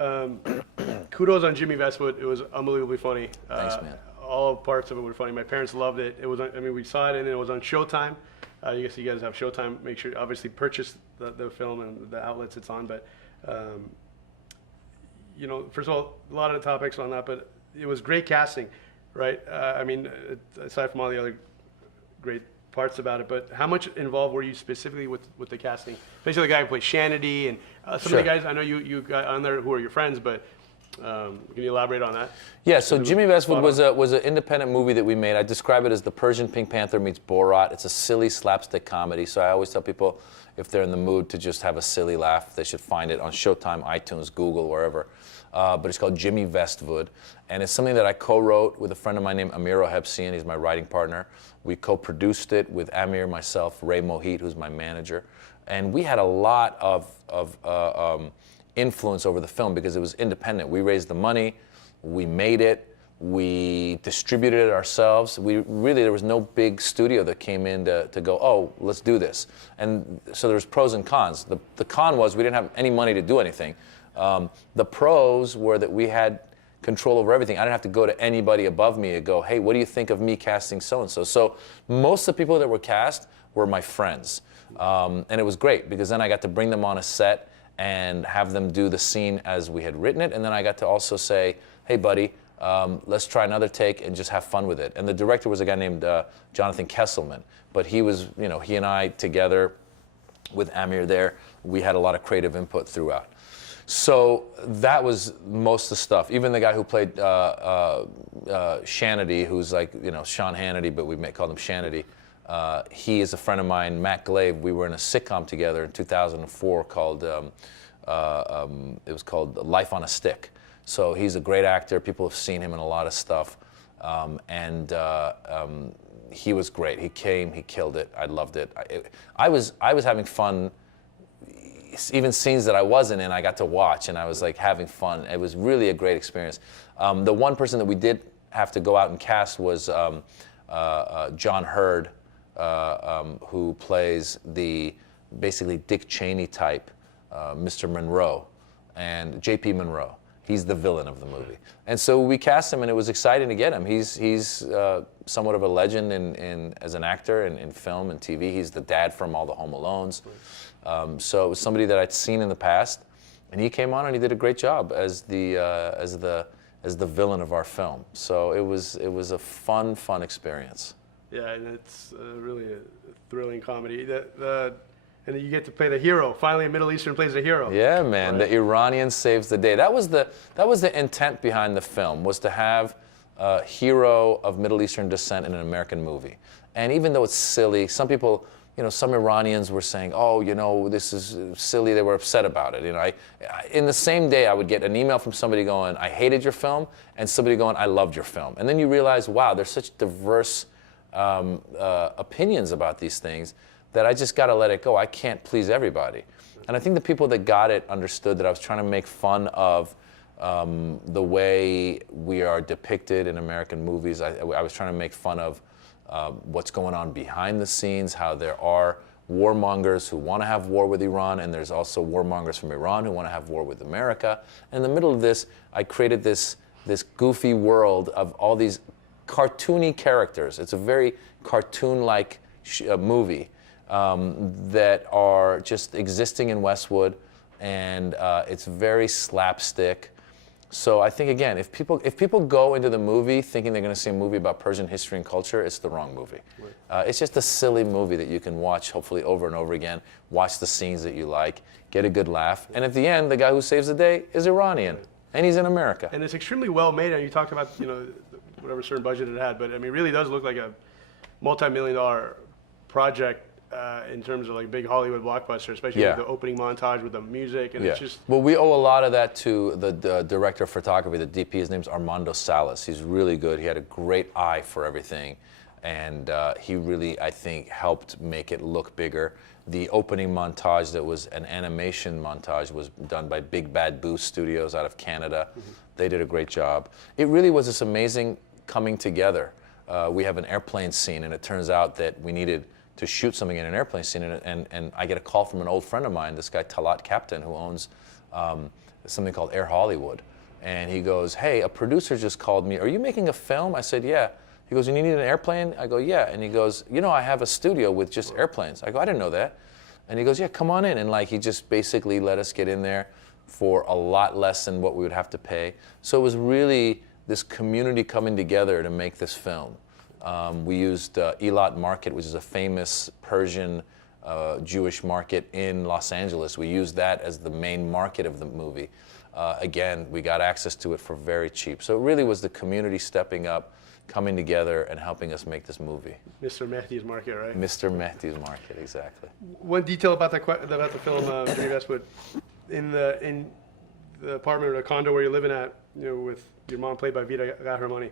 Um, kudos on Jimmy Westwood. It was unbelievably funny. Thanks, man. All parts of it were funny. My parents loved it. It was, I mean, we saw it and it was on Showtime. You guys have Showtime. Make sure, obviously, purchase the film and the outlets it's on. But, first of all, a lot of the topics on that, but it was great casting, right? I mean, aside from all the other great parts about it, but how much involved were you specifically with the casting? Especially the guy who played Shanity and some of the guys I know you got on there who are your friends, but can you elaborate on that? Yeah, so Jimmy Westwood was an independent movie that we made. I describe it as the Persian Pink Panther meets Borat. It's a silly slapstick comedy, so I always tell people if they're in the mood to just have a silly laugh, they should find it on Showtime, iTunes, Google, wherever. But it's called Jimmy Westwood, and it's something that I co-wrote with a friend of mine named Amir Ohebsian. He's my writing partner. We co-produced it with Amir, myself, Ray Mohit, who's my manager, and we had a lot of influence over the film because it was independent. We raised the money, we made it, we distributed it ourselves. There was no big studio that came in to go, oh, let's do this. And so there's pros and cons. The con was we didn't have any money to do anything. The pros were that we had control over everything. I didn't have to go to anybody above me and go, hey, what do you think of me casting so-and-so? So most of the people that were cast were my friends. And it was great because then I got to bring them on a set and have them do the scene as we had written it. And then I got to also say, hey, buddy, let's try another take and just have fun with it. And the director was a guy named Jonathan Kesselman. But he was, he and I together with Amir there, we had a lot of creative input throughout. So that was most of the stuff. Even the guy who played Shanity, who's like, Sean Hannity, but we called him Shanity. He is a friend of mine, Matt Glave. We were in a sitcom together in 2004 called, it was called Life on a Stick. So he's a great actor. People have seen him in a lot of stuff. He was great. He came, he killed it. I loved it. I was having fun. Even scenes that I wasn't in, I got to watch, and I was like having fun. It was really a great experience. The one person that we did have to go out and cast was John Hurd, who plays the basically Dick Cheney type, Mr. Monroe, and J.P. Monroe. He's the villain of the movie, and so we cast him, and it was exciting to get him. He's somewhat of a legend as an actor in film and TV. He's the dad from all the Home Alones. So it was somebody that I'd seen in the past, and he came on and he did a great job as the villain of our film. So it was a fun experience. Yeah, and it's really a thrilling comedy. And then you get to play the hero. Finally, a Middle Eastern plays a hero. Yeah, man. Right. The Iranian saves the day. That was the intent behind the film, was to have a hero of Middle Eastern descent in an American movie. And even though it's silly, some people, some Iranians were saying, oh, this is silly. They were upset about it. In the same day, I would get an email from somebody going, I hated your film, and somebody going, I loved your film. And then you realize, wow, there's such diverse opinions about these things that I just got to let it go. I can't please everybody. And I think the people that got it understood that I was trying to make fun of the way we are depicted in American movies. I was trying to make fun of what's going on behind the scenes, how there are warmongers who want to have war with Iran, and there's also warmongers from Iran who want to have war with America. In the middle of this, I created this goofy world of all these cartoony characters. It's a very cartoon-like movie that are just existing in Westwood, and it's very slapstick. So I think, again, if people go into the movie thinking they're going to see a movie about Persian history and culture, it's the wrong movie. Right. It's just a silly movie that you can watch, hopefully, over and over again, watch the scenes that you like, get a good laugh, and at the end, the guy who saves the day is Iranian, right. And he's in America. And it's extremely well made, and you talked about, whatever certain budget it had, but I mean, it really does look like a multi-million-dollar project in terms of like big Hollywood blockbuster, especially with the opening montage with the music, and it's just... Well, we owe a lot of that to the director of photography, the DP. His name's Armando Salas. He's really good. He had a great eye for everything, and he really, I think, helped make it look bigger. The opening montage that was an animation montage was done by Big Bad Boo Studios out of Canada. Mm-hmm. They did a great job. It really was this amazing coming together. We have an airplane scene, and it turns out that we needed to shoot something in an airplane scene, and I get a call from an old friend of mine, this guy Talat Captain, who owns something called Air Hollywood. And he goes, hey, a producer just called me. Are you making a film? I said, yeah. He goes, and you need an airplane? I go, yeah. And he goes, you know, I have a studio with just airplanes. I go, I didn't know that. And he goes, yeah, come on in. And like, he just basically let us get in there for a lot less than what we would have to pay. So it was really this community coming together to make this film. We used Eilat Market, which is a famous Persian Jewish market in Los Angeles. We used that as the main market of the movie. Again, we got access to it for very cheap. So it really was the community stepping up, coming together, and helping us make this movie. Mr. Mehdi's Market, right? Mr. Mehdi's Market, exactly. One detail about the film, Jimmy Westwood, in the apartment or the condo where you're living at, you know, with your mom played by Vida Gahramani.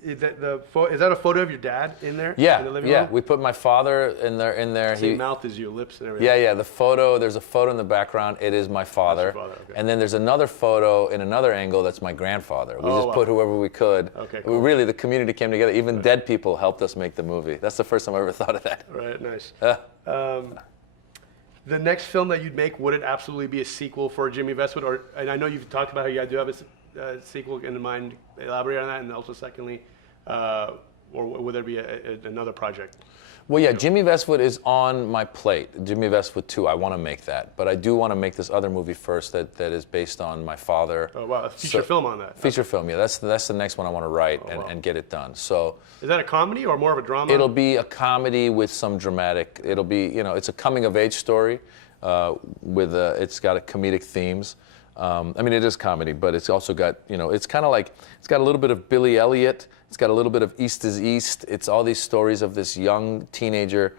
Is that a photo of your dad in there? Yeah, in the living room? We put my father in there. Same mouth as you, lips and everything. Yeah. The photo. There's a photo in the background. It is my father. That's your father, okay. And then there's another photo in another angle. That's my grandfather. We just put whoever we could. Okay, cool. Really, the community came together. Even dead people helped us make the movie. That's the first time I ever thought of that. Right. Nice. The next film that you'd make, would it absolutely be a sequel for Jimmy Westwood? And I know you've talked about how you do have a sequel in mind. Elaborate on that, and also secondly, or would there be another project? Well, yeah, Jimmy Westwood is on my plate. Jimmy Westwood 2, I want to make that. But I do want to make this other movie first that is based on my father. Oh, wow, a feature film on that. Feature film, yeah. That's the next one I want to write and get it done. So is that a comedy or more of a drama? It'll be a comedy with some dramatic. It'll be, you know, it's a coming-of-age story it's got comedic themes. I mean, it is comedy, but it's also got, you know, it's kind of like, it's got a little bit of Billy Elliot. It's got a little bit of East is East. It's all these stories of this young teenager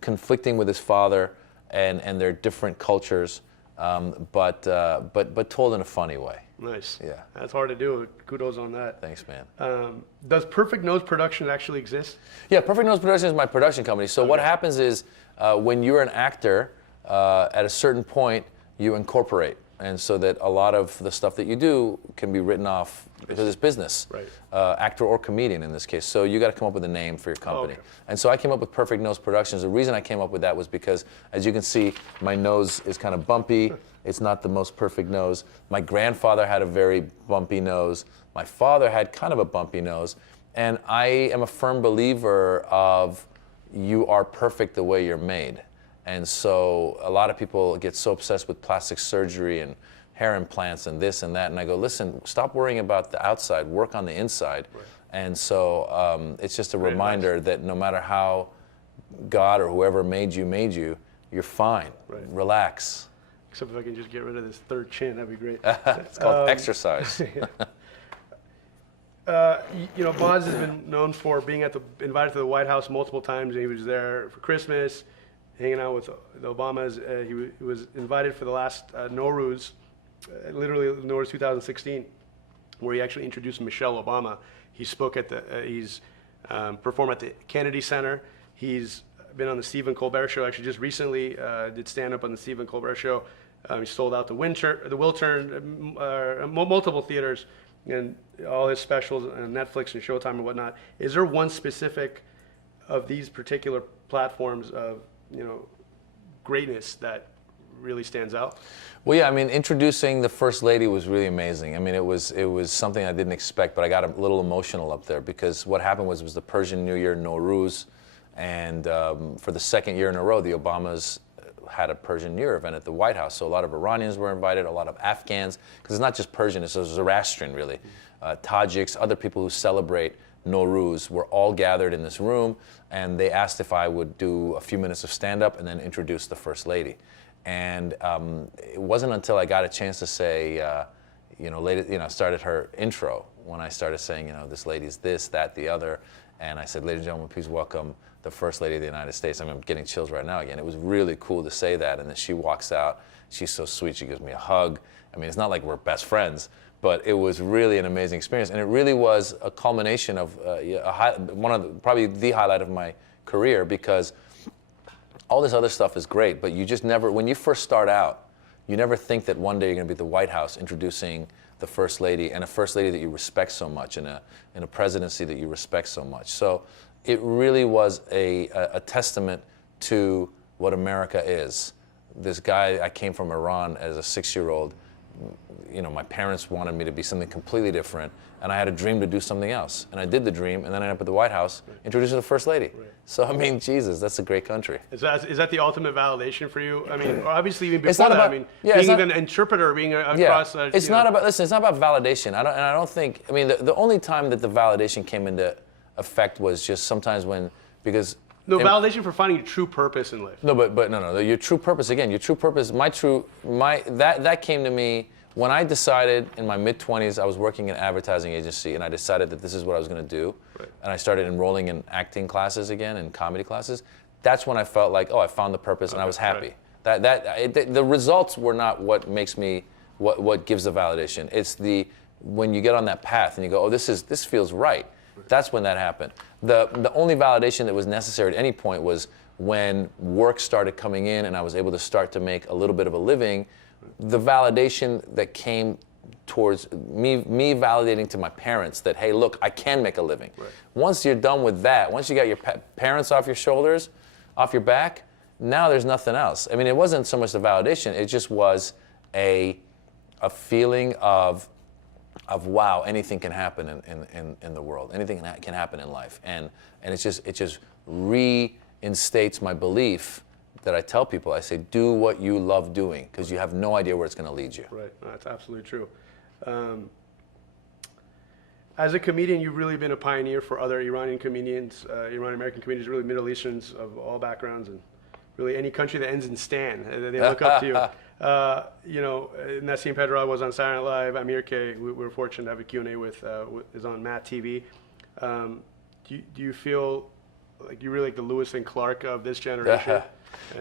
conflicting with his father and their different cultures, but told in a funny way. Nice. Yeah. That's hard to do. Kudos on that. Thanks, man. Does Perfect Nose Productions actually exist? Yeah, Perfect Nose Productions is my production company. So what happens is when you're an actor, at a certain point, you incorporate. And so that a lot of the stuff that you do can be written off because it's business, right. Actor or comedian in this case. So you got to come up with a name for your company. Oh, okay. And so I came up with Perfect Nose Productions. The reason I came up with that was because, as you can see, my nose is kind of bumpy. It's not the most perfect nose. My grandfather had a very bumpy nose. My father had kind of a bumpy nose. And I am a firm believer of you are perfect the way you're made. And so a lot of people get so obsessed with plastic surgery and hair implants and this and that. And I go, listen, stop worrying about the outside, work on the inside. Right. And so it's just a reminder that no matter how God or whoever made you, you're fine. Right. Relax. Except if I can just get rid of this third chin, that'd be great. It's called exercise. You know, Maz has been known for being invited to the White House multiple times. And he was there for Christmas, hanging out with the Obamas. He was invited for the last Nowruz, literally Nowruz 2016, where he actually introduced Michelle Obama. He spoke at he's performed at the Kennedy Center. He's been on the Stephen Colbert Show. Actually, just recently did stand up on the Stephen Colbert Show. He sold out the Wiltern, multiple theaters, and all his specials on Netflix and Showtime and whatnot. Is there one specific of these particular platforms of, you know, greatness that really stands out? Well, yeah, I mean, introducing the First Lady was really amazing. I mean, it was something I didn't expect, but I got a little emotional up there because what happened was the Persian New Year, Nowruz, and for the second year in a row, the Obamas had a Persian New Year event at the White House. So a lot of Iranians were invited, a lot of Afghans, because it's not just Persian, it's Zoroastrian, really. Tajiks, other people who celebrate Nowruz were all gathered in this room, and they asked if I would do a few minutes of stand-up and then introduce the First Lady. And it wasn't until I got a chance to say, started her intro when I started saying, this lady's this, that, the other. And I said, ladies and gentlemen, please welcome the First Lady of the United States. I mean, I'm getting chills right now again. It was really cool to say that. And then she walks out. She's so sweet. She gives me a hug. I mean, it's not like we're best friends, but it was really an amazing experience. And it really was a culmination of probably the highlight of my career, because all this other stuff is great, but you just never, when you first start out, you never think that one day you're going to be at the White House introducing the First Lady, and a First Lady that you respect so much, and a presidency that you respect so much. So it really was a testament to what America is, this guy, I came from Iran as a 6-year-old. You know, my parents wanted me to be something completely different, and I had a dream to do something else. And I did the dream, and then I ended up at the White House, introduced to the First Lady. Right. So, I mean, Jesus, that's a great country. Is that the ultimate validation for you? I mean, obviously, even It's before not that, about- I mean, yeah, being it's not- even an interpreter, being across... Yeah, it's not about, listen, it's not about validation. I don't think, I mean, the only time that the validation came into effect was just sometimes when, because... No, validation for finding your true purpose in life. No, but no. Your true purpose, again, your true purpose, that came to me when I decided in my mid-20s, I was working in an advertising agency, and I decided that this is what I was going to do. Right. And I started enrolling in acting classes again, and comedy classes. That's when I felt like, oh, I found the purpose, and I was happy. Right. The results were not what makes me, what gives the validation. It's when you get on that path and you go, oh, this feels right. That's when that happened. The only validation that was necessary at any point was when work started coming in and I was able to start to make a little bit of a living. The validation that came towards me validating to my parents that, hey, look, I can make a living. Right. Once you're done with that, once you got your parents off your shoulders, off your back, now there's nothing else. I mean, it wasn't so much the validation, it just was a feeling of wow, anything can happen in the world. Anything can happen in life. And it just reinstates my belief that I tell people. I say, do what you love doing, because you have no idea where it's going to lead you. Right, no, that's absolutely true. As a comedian, you've really been a pioneer for other Iranian comedians, Iranian-American comedians, really Middle Easterns of all backgrounds, and really any country that ends in Stan, they look up to you. You know, Nassim Pedrad was on Saturday Night Live. Amir K, we were fortunate to have a Q&A with, is on Matt TV. Do you feel like you're really like the Lewis and Clark of this generation?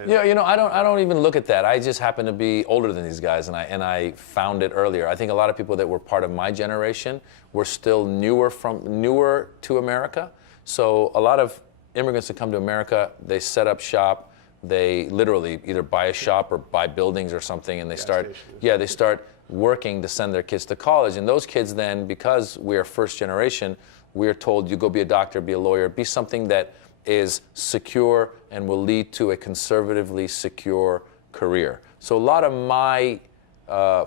Yeah, you know, I don't even look at that. I just happen to be older than these guys, and I found it earlier. I think a lot of people that were part of my generation were still newer to America. So a lot of immigrants that come to America, they set up shop. They literally either buy a shop or buy buildings or something, and they start working to send their kids to college. And those kids then, because we are first generation, we are told you go be a doctor, be a lawyer, be something that is secure and will lead to a conservatively secure career. So a lot of my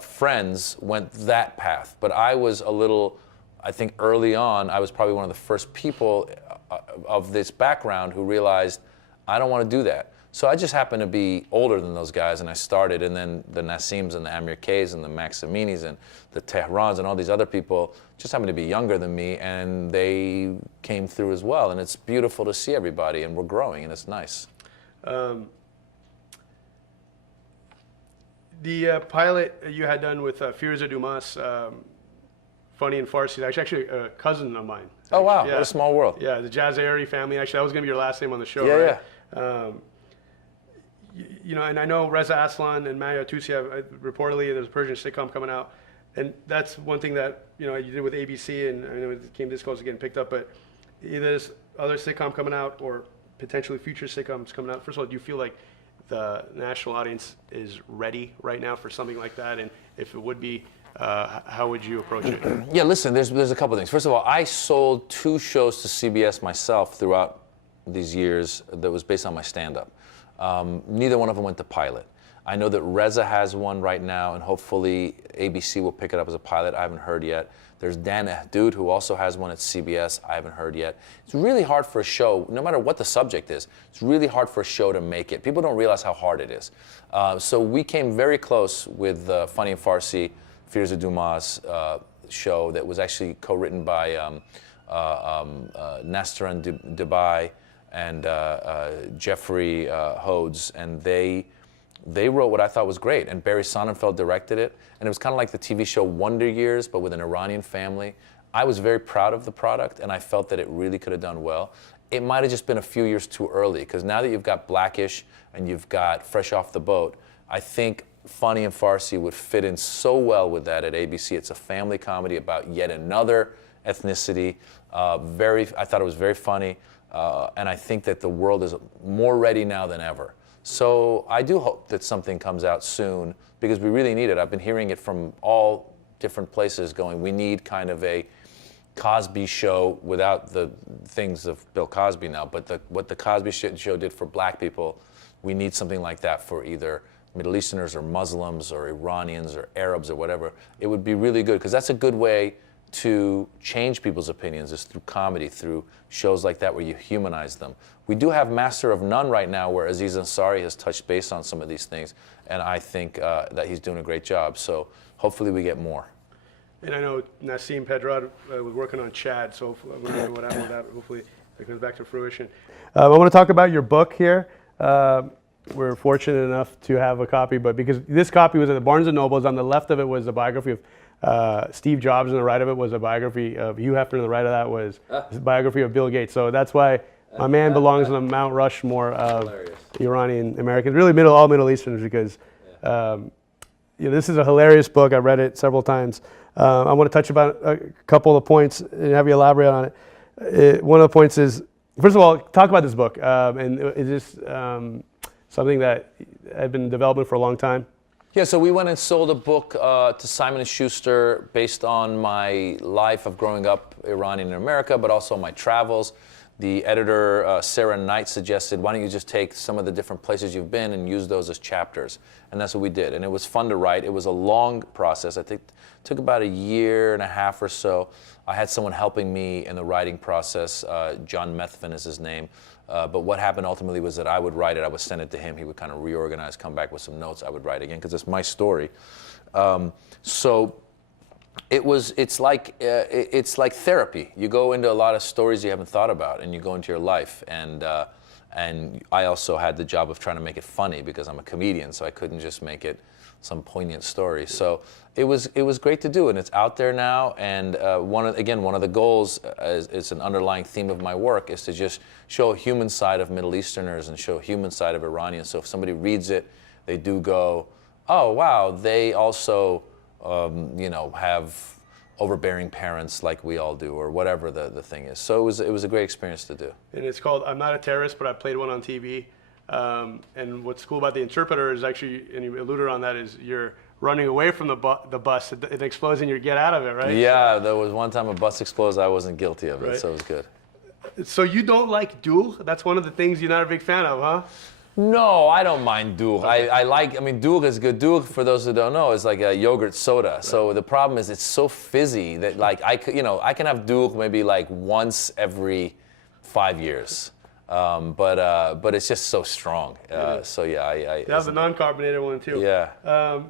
friends went that path, but I was a little, I think early on, I was probably one of the first people of this background who realized I don't want to do that. So I just happened to be older than those guys, and I started, and then the Nassims and the Amir Ks and the Maximinis and the Tehrans and all these other people just happened to be younger than me, and they came through as well. And it's beautiful to see everybody, and we're growing, and it's nice. The pilot you had done with Firuza Dumas, Funny and Farsi, actually a cousin of mine. Oh, wow, yeah. What a small world. Yeah, the Jazairi family. Actually, that was going to be your last name on the show, yeah, right? Yeah. You know, and I know Reza Aslan and Maya Tusi have reportedly there's a Persian sitcom coming out, and that's one thing that you know you did with ABC, and I know it came this close to getting picked up. But either there's other sitcom coming out or potentially future sitcoms coming out. First of all, do you feel like the national audience is ready right now for something like that? And if it would be, how would you approach it? Yeah, listen, there's a couple things. First of all, I sold 2 shows to CBS myself throughout these years that was based on my stand-up. Neither one of them went to pilot. I know that Reza has one right now, and hopefully ABC will pick it up as a pilot. I haven't heard yet. There's Dan Ahdud, who also has one at CBS. I haven't heard yet. It's really hard for a show, no matter what the subject is, it's really hard for a show to make it. People don't realize how hard it is. So we came very close with Funny and Farsi, Firuza Dumas show that was actually co-written by Nastaran Dubai and Jeffrey Hodes, and they wrote what I thought was great, and Barry Sonnenfeld directed it, and it was kind of like the TV show Wonder Years, but with an Iranian family. I was very proud of the product, and I felt that it really could have done well. It might have just been a few years too early, because now that you've got Blackish and you've got Fresh Off the Boat, I think Funny and Farsi would fit in so well with that at ABC. It's a family comedy about yet another ethnicity. I thought it was very funny. And I think that the world is more ready now than ever. So I do hope that something comes out soon, because we really need it. I've been hearing it from all different places going, we need kind of a Cosby show without the things of Bill Cosby now, but what the Cosby show did for black people, we need something like that for either Middle Easterners or Muslims or Iranians or Arabs or whatever, it would be really good, because that's a good way to change people's opinions, is through comedy, through shows like that where you humanize them. We do have Master of None right now, where Aziz Ansari has touched base on some of these things, and I think that he's doing a great job. So hopefully we get more. And I know Nassim Pedrad was working on Chad, so I'm going to know what happened with that. Hopefully it comes back to fruition. I want to talk about your book here. We're fortunate enough to have a copy, but because this copy was at the Barnes & Nobles, on the left of it was a biography of Steve Jobs, and the right of it was a biography of Hugh Hefner, and the right of that was a biography of Bill Gates. So that's why my man belongs in the Mount Rushmore of Iranian Americans, really all Middle Easterners, because this is a hilarious book. I've read it several times. I want to touch about a couple of points and have you elaborate on it. One of the points is, first of all, talk about this book. And is this something that had been in development for a long time? Yeah, so we went and sold a book to Simon & Schuster based on my life of growing up Iranian in America, but also my travels. The editor, Sarah Knight, suggested, why don't you just take some of the different places you've been and use those as chapters? And that's what we did. And it was fun to write. It was a long process. I think it took about 1.5 years or so. I had someone helping me in the writing process. John Methvin is his name. But what happened ultimately was that I would write it. I would send it to him. He would kind of reorganize, come back with some notes. I would write again because it's my story. So it's like therapy. You go into a lot of stories you haven't thought about, and you go into your life. And I also had the job of trying to make it funny because I'm a comedian, so I couldn't just make it some poignant story. So it was great to do, and it's out there now. And one of the goals, is an underlying theme of my work, is to just show a human side of Middle Easterners and show a human side of Iranians. So if somebody reads it, they do go, oh wow, they also have overbearing parents like we all do, or whatever the thing is. So it was a great experience to do. And it's called I'm Not a Terrorist, but I Played One on TV. And what's cool about The Interpreter is actually, and you alluded on that, is you're running away from the bus. It explodes and you get out of it, right? Yeah, there was one time a bus exploded. I wasn't guilty of it, right. So it was good. So you don't like dough? That's one of the things you're not a big fan of, huh? No, I don't mind dough. Dough is good. Dough, for those who don't know, is like a yogurt soda. Right. So the problem is it's so fizzy that I can have dough maybe like once every 5 years. But it's just so strong. So yeah, that's the non-carbonated one too. Yeah.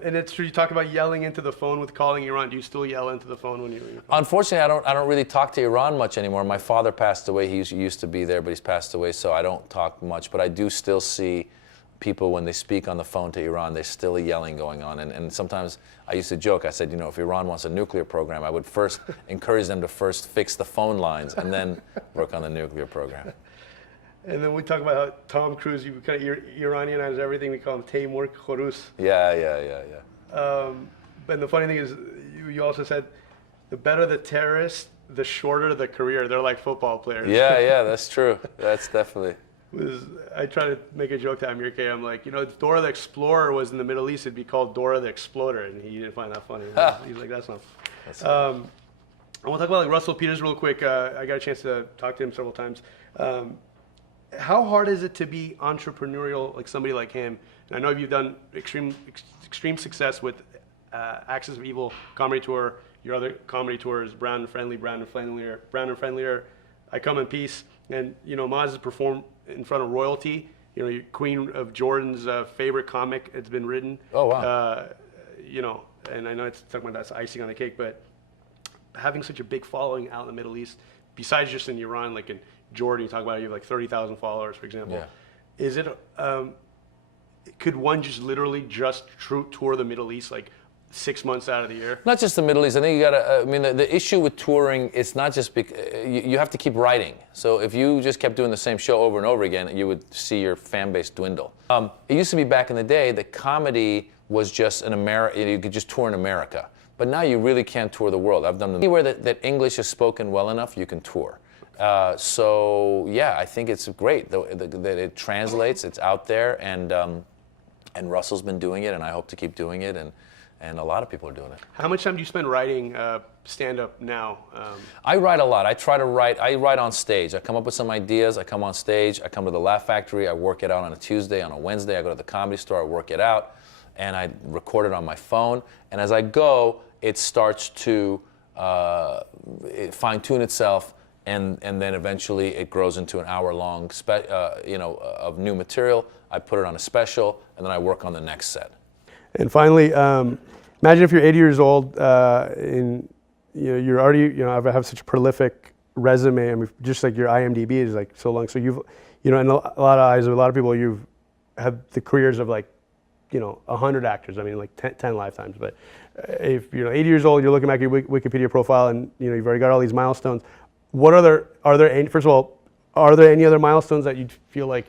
And it's true. You talk about yelling into the phone with calling Iran. Do you still yell into the phone when you? Unfortunately, I don't really talk to Iran much anymore. My father passed away. He used to be there, but he's passed away, so I don't talk much. But I do still see people when they speak on the phone to Iran. There's still yelling going on, and sometimes I used to joke. I said, if Iran wants a nuclear program, I would first encourage them to first fix the phone lines and then work on the nuclear program. And then we talk about how Tom Cruise, you kind of Iranianize everything. We call him Teymur Khorus. Yeah. And the funny thing is, you also said, the better the terrorist, the shorter the career. They're like football players. Yeah, that's true. That's definitely. I try to make a joke to Amir K. I'm like, if Dora the Explorer was in the Middle East, it'd be called Dora the Exploder, and he didn't find that funny. He's like, that's not. I want to talk about Russell Peters real quick. I got a chance to talk to him several times. How hard is it to be entrepreneurial like somebody like him? And I know you've done extreme success with Axis of Evil comedy tour. Your other comedy tours, Brown and Friendlier, I Come in Peace. And Maz has performed in front of royalty. Queen of Jordan's favorite comic. It's been written. Oh wow. And I know it's talking about that's icing on the cake, but having such a big following out in the Middle East, besides just in Iran, like in Jordan, you talk about you have like 30,000 followers, for example. Yeah. Is it? Could one just literally tour the Middle East like 6 months out of the year? Not just the Middle East. I think you gotta. The issue with touring, it's not just you have to keep writing. So if you just kept doing the same show over and over again, you would see your fan base dwindle. It used to be back in the day that comedy was just in America. You could just tour in America. But now you really can't tour the world. I've done anywhere that English is spoken well enough, you can tour. So yeah, I think it's great that it translates. It's out there, and Russell's been doing it, and I hope to keep doing it, and a lot of people are doing it. How much time do you spend writing stand-up now? I write a lot. I write on stage. I come up with some ideas. I come on stage. I come to the Laugh Factory. I work it out on a Tuesday. On a Wednesday, I go to the Comedy Store. I work it out. and I record it on my phone. And as I go, it starts to fine-tune itself, and then eventually it grows into an hour-long, of new material. I put it on a special, and then I work on the next set. And finally, imagine if you're 80 years old, and you're already, have such a prolific resume. I mean, just like your IMDb is like so long. So you've, in a lot of eyes of a lot of people, you've had the careers of like, 100 actors. I mean, like 10 lifetimes. But if you're 80 years old, you're looking back at your Wikipedia profile, and you've already got all these milestones. First of all, are there any other milestones that you feel like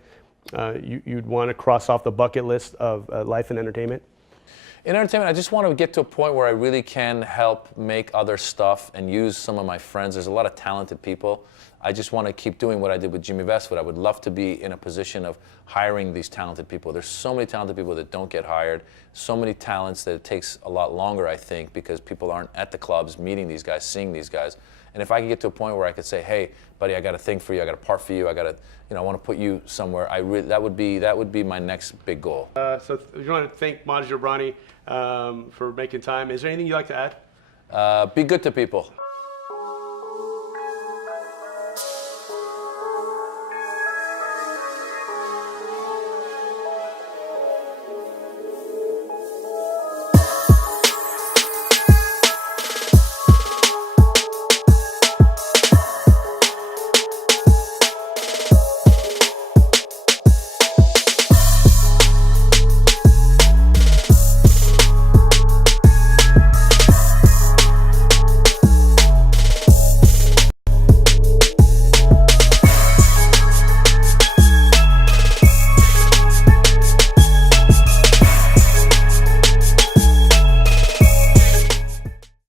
you'd want to cross off the bucket list of life and entertainment? In entertainment, I just want to get to a point where I really can help make other stuff and use some of my friends. There's a lot of talented people. I just want to keep doing what I did with Jimmy Westwood. I would love to be in a position of hiring these talented people. There's so many talented people that don't get hired, so many talents that it takes a lot longer, I think, because people aren't at the clubs meeting these guys, seeing these guys. And if I could get to a point where I could say, hey, buddy, I got a thing for you, I got a part for you, I want to put you somewhere, that would be my next big goal. So we want to thank Maz Jobrani for making time. Is there anything you'd like to add? Be good to people.